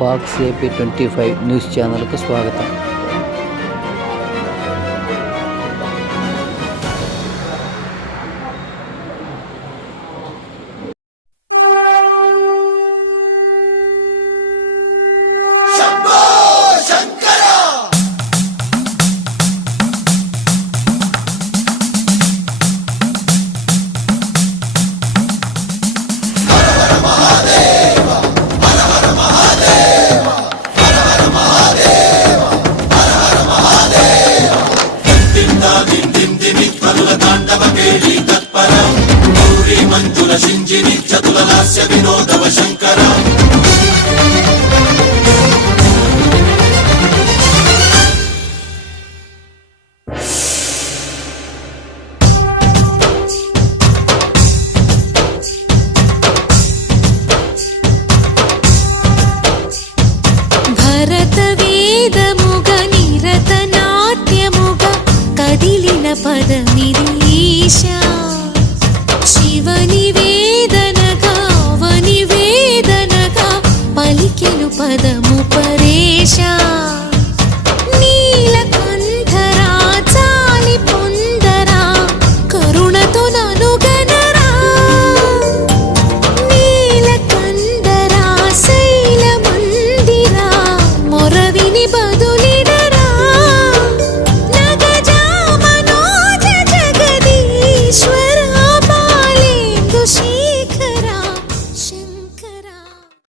Pox AP 25 news ఛానల్కు స్వాగతం. మంజుల సింజిని చతుల లాస్య వినోదవ శంకర భరత వేదముగ నిరత నాట్యముగ కదిలిన పదమిది ఈశా శివని వేదనగా అవని వేదనగా పలికెను పదము పరేశా.